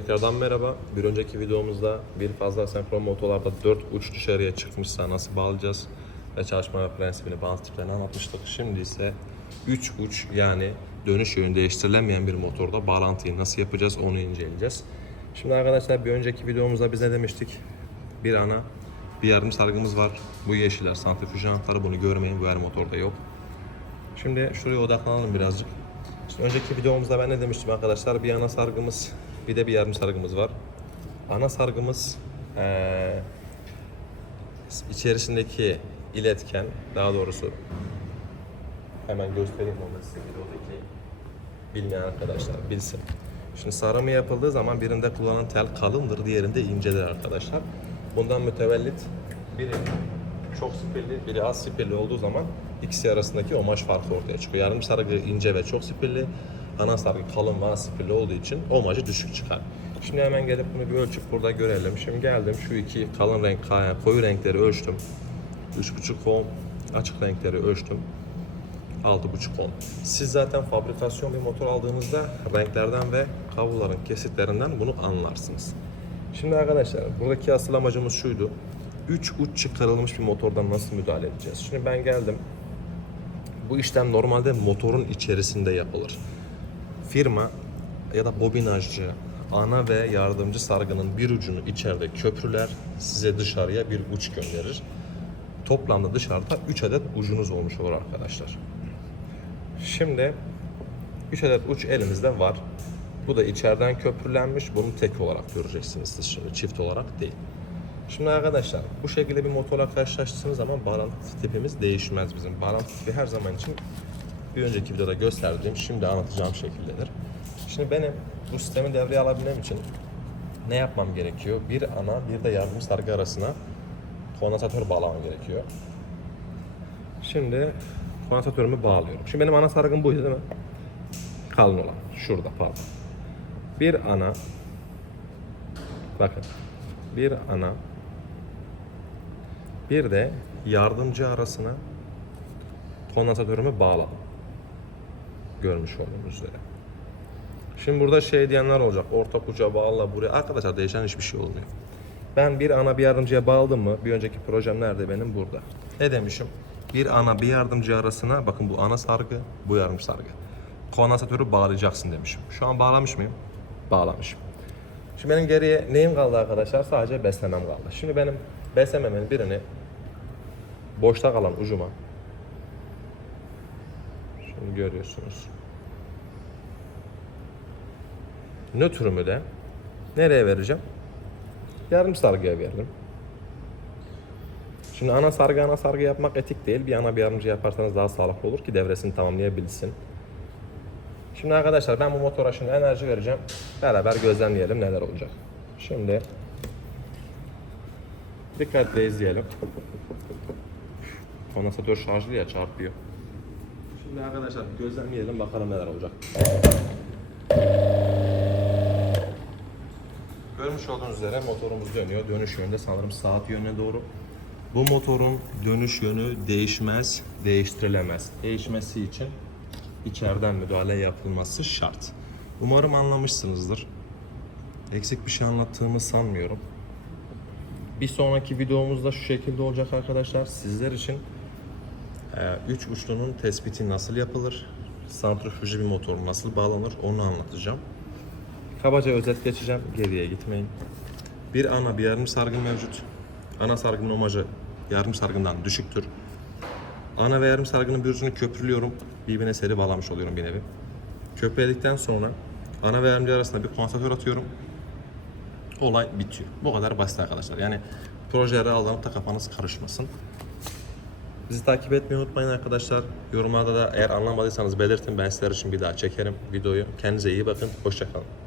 tekrardan merhaba. Bir önceki videomuzda bir fazla senkron motorlarda 4 uç dışarıya çıkmışsa nasıl bağlayacağız ve çalışma prensibini, bağlı tiplerini anlatmıştık. Şimdi ise 3 uç yani dönüş yönü değiştirilemeyen bir motorda bağlantıyı nasıl yapacağız onu inceleyeceğiz. Şimdi arkadaşlar bir önceki videomuzda bize demiştik bir ana bir yardım sargımız var. Bu yeşiller santrifüj anahtarı bunu görmeyin bu her motorda yok. Şimdi şuraya odaklanalım birazcık. Şimdi önceki videomuzda ben ne demiştim arkadaşlar? Bir ana sargımız, bir de bir yarım sargımız var. Ana sargımız eee, içerisindeki iletken, daha doğrusu hemen göstereyim onu size videodaki bilmeyen arkadaşlar bilsin. Şimdi sarımı yapıldığı zaman birinde kullanılan tel kalındır, diğerinde incedir arkadaşlar. Bundan mütevellit biri çok spirli, biri az spirli olduğu zaman ikisi arasındaki omaj farkı ortaya çıkıyor. Yarım sargı ince ve çok spirli, ana sargı kalın ve az spirli olduğu için omajı düşük çıkar. Şimdi hemen gelip bunu bir ölçüp burada görelim. Şimdi geldim şu iki kalın renk, koyu renkleri ölçtüm. 3.5 ohm açık renkleri ölçtüm. 6.5 ohm. Siz zaten fabrikasyon bir motor aldığınızda renklerden ve kabloların kesitlerinden bunu anlarsınız. Şimdi arkadaşlar buradaki asıl amacımız şuydu. 3 uç çıkarılmış bir motordan nasıl müdahale edeceğiz? Şimdi ben geldim. Bu işlem normalde motorun içerisinde yapılır. Firma ya da bobinajcı ana ve yardımcı sargının bir ucunu içeride köprüler, size dışarıya bir uç gönderir. Toplamda dışarıda 3 adet ucunuz olmuş olur arkadaşlar. Şimdi 3 adet uç elimizde var. Bu da içeriden köprülenmiş. Bunu tek olarak göreceksiniz siz şimdi çift olarak değil. Şimdi arkadaşlar bu şekilde bir motorla karşılaştığınız zaman bağlantı tipimiz değişmez bizim. Bağlantı tipi her zaman için bir önceki videoda gösterdiğim şimdi anlatacağım şekildedir. Şimdi benim bu sistemi devreye alabilmem için ne yapmam gerekiyor? Bir ana bir de yardım sargı arasına kondansatör bağlamam gerekiyor. Şimdi kondansatörümü bağlıyorum. Şimdi benim ana sargım buydu değil mi? Kalın olan. Şurada pardon. Bir ana bakın bir ana bir de yardımcı arasına kondansatörümü bağladım. Görmüş olduğunuz üzere. Şimdi burada şey diyenler olacak. Ortak uca bağla buraya. Arkadaşlar değişen hiçbir şey olmuyor. Ben bir ana bir yardımcıya bağladım mı? Bir önceki projem nerede benim? Burada. Ne demişim? Bir ana bir yardımcı arasına bakın bu ana sargı, bu yarım sargı. Kondansatörü bağlayacaksın demişim. Şu an bağlamış mıyım? Bağlamışım. Şimdi benim geriye neyim kaldı arkadaşlar? Sadece beslemem kaldı. Şimdi benim beslememin birini boşta kalan ucuma Görüyorsunuz. Nötrümü de nereye vereceğim? Yarım sargıya veririm. Şimdi ana sargı ana sargı yapmak etik değil. Bir ana bir yardımcı yaparsanız daha sağlıklı olur ki devresini tamamlayabilsin. Şimdi arkadaşlar ben bu motora şimdi enerji vereceğim. Beraber gözlemleyelim neler olacak. Şimdi dikkatle izleyelim. Kondansatör şarjlı ya çarpıyor. Şimdi arkadaşlar gözlemleyelim bakalım neler olacak. Görmüş olduğunuz üzere motorumuz dönüyor. Dönüş yönünde sanırım saat yönüne doğru. Bu motorun dönüş yönü değişmez, değiştirilemez. Değişmesi için içeriden müdahale yapılması şart. Umarım anlamışsınızdır. Eksik bir şey anlattığımı sanmıyorum. Bir sonraki videomuzda şu şekilde olacak arkadaşlar. Sizler için 3 uçlunun tespiti nasıl yapılır? Santrifüjü bir motor nasıl bağlanır onu anlatacağım. Kabaca özet geçeceğim. Geriye gitmeyin. Bir ana bir yarım sargı mevcut. Ana sargının omajı yarım sargından düşüktür. Ana ve yarım sargının bir ucunu köprülüyorum. Birbirine seri bağlamış oluyorum bir nevi. Köprüledikten sonra ana ve yarımcı arasında bir kondansatör atıyorum. Olay bitiyor. Bu kadar basit arkadaşlar. Yani projelere aldanıp da kafanız karışmasın. Bizi takip etmeyi unutmayın arkadaşlar. Yorumlarda da eğer anlamadıysanız belirtin. Ben sizler için bir daha çekerim videoyu. Kendinize iyi bakın. Hoşçakalın.